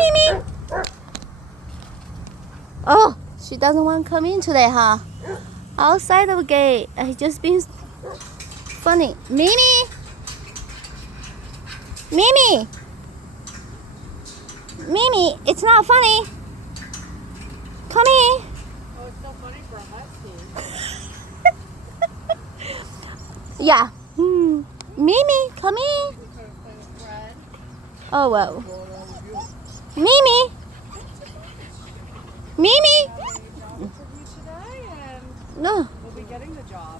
Mimi. Oh, she doesn't want to come in today, huh? Outside the gate. It's just been funny. Mimi. Mimi. Mimi, it's not funny. Come in. Oh, it's so funny for a husky. Yeah. Mimi, come in. Oh, well. Mimi. Mimi. Today, and No. we'll be getting the job.